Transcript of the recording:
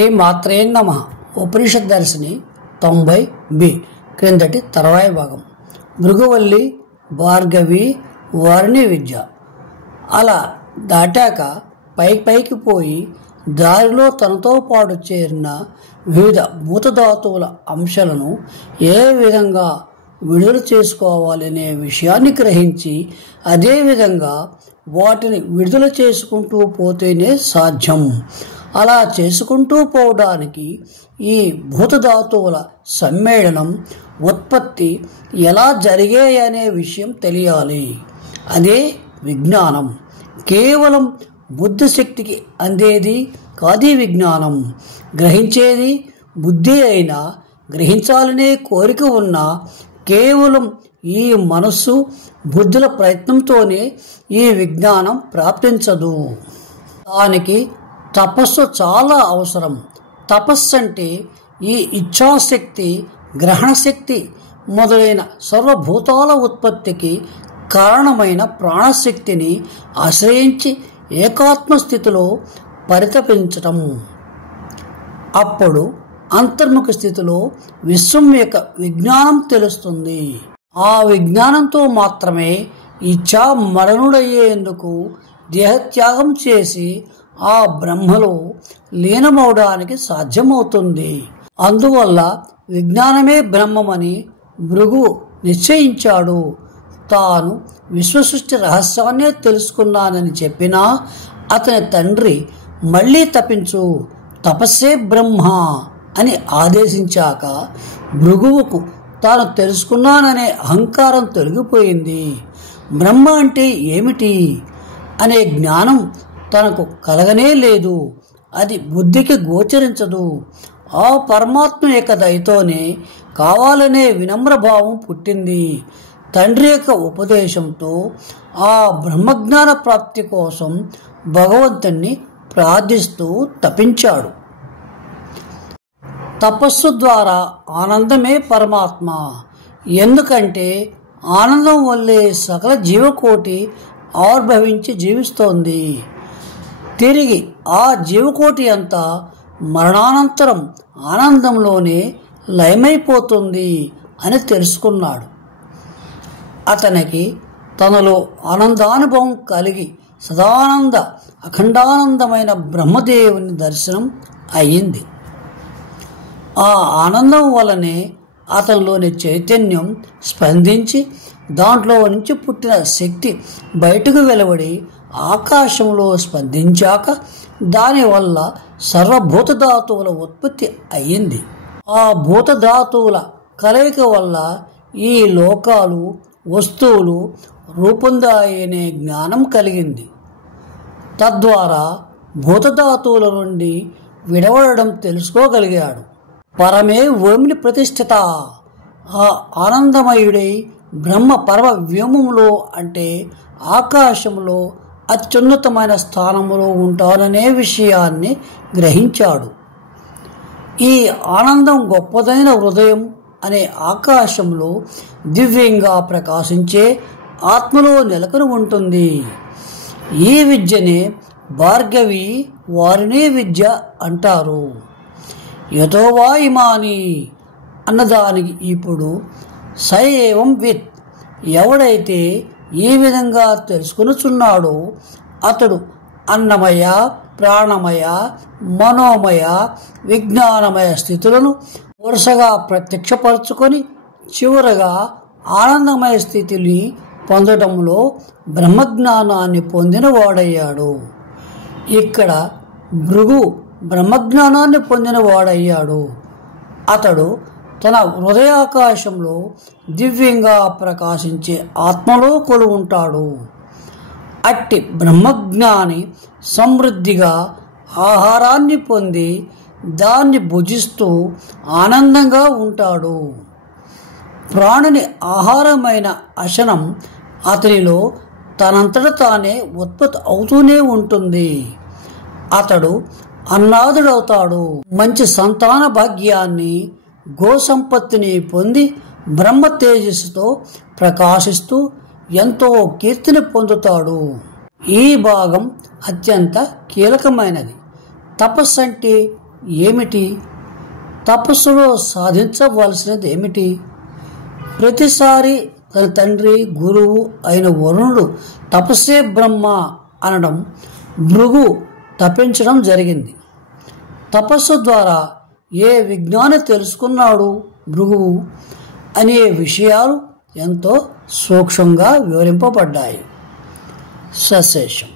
శ్రీ మాత్రే నమః. ఉపనిషత్ దర్శిని 90b క్రిందటి తర్వాయి భాగం. భృగువల్లి భార్గవి వారిని విద్య. అలా దాటాక పైకి పోయి దారిలో తనతో పాటు చేరిన వివిధ భూతధాతువుల అంశాలను ఏ విధంగా విడుదల చేసుకోవాలనే విషయాన్ని గ్రహించి అదేవిధంగా వాటిని విడుదల చేసుకుంటూ పోతేనే సాధ్యం. అలా చేసుకుంటూ పోవడానికి ఈ భూతధాతువుల సమ్మేళనం ఉత్పత్తి ఎలా జరిగాయనే విషయం తెలియాలి. అదే విజ్ఞానం. కేవలం బుద్ధిశక్తికి అందేది కాది విజ్ఞానం. గ్రహించేది బుద్ధి అయినా గ్రహించాలనే కోరిక ఉన్నా కేవలం ఈ మనస్సు బుద్ధుల ప్రయత్నంతోనే ఈ విజ్ఞానం ప్రాప్తించదు. దానికి తపస్సు చాలా అవసరం. తపస్సు అంటే ఈ ఇచ్ఛాశక్తి, గ్రహణశక్తి మొదలైన సర్వభూతాల ఉత్పత్తికి కారణమైన ప్రాణశక్తిని ఆశ్రయించి ఏకాత్మ స్థితిలో పరితపించటం. అప్పుడు అంతర్ముఖ స్థితిలో విశ్వం యొక్క విజ్ఞానం తెలుస్తుంది. ఆ విజ్ఞానంతో మాత్రమే ఇచ్ఛా మరణుడయ్యేందుకు దేహత్యాగం చేసి ఆ బ్రహ్మలో లీనమవడానికి సాధ్యమవుతుంది. అందువల్ల విజ్ఞానమే బ్రహ్మమని భృగు నిశ్చయించాడు. తాను విశ్వసృష్టి రహస్యాన్నే తెలుసుకున్నానని చెప్పినా అతని తండ్రి మళ్ళీ తపించు, తపస్సే బ్రహ్మ అని ఆదేశించాక భృగువుకు తాను తెలుసుకున్నాననే అహంకారం తొలగిపోయింది. బ్రహ్మ అంటే ఏమిటి అనే జ్ఞానం తనకు కలగనే లేదు. అది బుద్ధికి గోచరించదు. ఆ పరమాత్మ యొక్క దయతోనే కావాలనే వినమ్రభావం పుట్టింది. తండ్రి యొక్క ఉపదేశంతో ఆ బ్రహ్మజ్ఞాన ప్రాప్తి కోసం భగవంతుణ్ణి ప్రార్థిస్తూ తపించాడు. తపస్సు ద్వారా ఆనందమే పరమాత్మ. ఎందుకంటే ఆనందం వల్లే సకల జీవకోటి ఆవిర్భవించి జీవిస్తోంది. తిరిగి ఆ జీవకోటి అంతా మరణానంతరం ఆనందంలోనే లయమైపోతుంది అని తెలుసుకున్నాడు. అతనికి తనలో ఆనందానుభవం కలిగి సదానంద అఖండానందమైన బ్రహ్మదేవుని దర్శనం అయ్యింది. ఆ ఆనందం వలనే అతనిలోని చైతన్యం స్పందించి దాంట్లో నుంచి పుట్టిన శక్తి బయటకు వెలువడి ఆకాశంలో స్పందించాక దానివల్ల సర్వభూతధాతువుల ఉత్పత్తి అయ్యింది. ఆ భూతధాతువుల కలయిక వల్ల ఈ లోకాలు, వస్తువులు రూపొందాయనే జ్ఞానం కలిగింది. తద్వారా భూతధాతువుల నుండి విడవడడం తెలుసుకోగలిగాడు. పరమే ఓమిని ప్రతిష్ఠిత. ఆ ఆనందమయుడై బ్రహ్మ పరమ వ్యోమంలో అంటే ఆకాశంలో అత్యున్నతమైన స్థానంలో ఉంటాననే విషయాన్ని గ్రహించాడు. ఈ ఆనందం గొప్పదైన హృదయం అనే ఆకాశంలో దివ్యంగా ప్రకాశించే ఆత్మలో నెలకొని ఉంటుంది. ఈ విద్యనే భార్గవి వారిని విద్య అంటారు. యతోవా ఇమాని అన్నదానికి ఇప్పుడు సైవం విత్, ఎవడైతే ఈ విధంగా తెలుసుకొనుచున్నాడో అతడు అన్నమయ, ప్రాణమయ, మనోమయ, విజ్ఞానమయ స్థితులను వరుసగా ప్రత్యక్షపరచుకొని చివరగా ఆనందమయ స్థితిని పొందడంలో బ్రహ్మజ్ఞానాన్ని పొందిన వాడయ్యాడు. ఇక్కడ భృగు బ్రహ్మజ్ఞానాన్ని పొందిన వాడయ్యాడు. అతడు తన హృదయాకాశంలో దివ్యంగా ప్రకాశించే ఆత్మలో కొలువుంటాడు. అట్టి బ్రహ్మజ్ఞాని సమృద్ధిగా ఆహారాన్ని పొంది దాన్ని భుజిస్తూ ఆనందంగా ఉంటాడు. ప్రాణుని ఆహారమైన అశనం అతనిలో తనంతట తానే ఉత్పత్తి అవుతూనే ఉంటుంది. అతడు అన్నాదుడవుతాడు. మంచి సంతాన భాగ్యాన్ని, గోసంపత్తిని పొంది బ్రహ్మ తేజస్సుతో ప్రకాశిస్తూ ఎంతో కీర్తిని పొందుతాడు. ఈ భాగం అత్యంత కీలకమైనది. తపస్సు అంటే ఏమిటి? తపస్సులో సాధించవలసినది ఏమిటి? ప్రతిసారి తన తండ్రి గురువు అయిన వరుణుడు తపస్సే బ్రహ్మ అనడం, భృగు తపించడం జరిగింది. తపస్సు ద్వారా ఏ విజ్ఞాని తెలుసుకున్నాడు భృగువు అనే విషయాలు ఎంతో సూక్ష్మంగా వివరింపబడ్డాయి. సశేషం.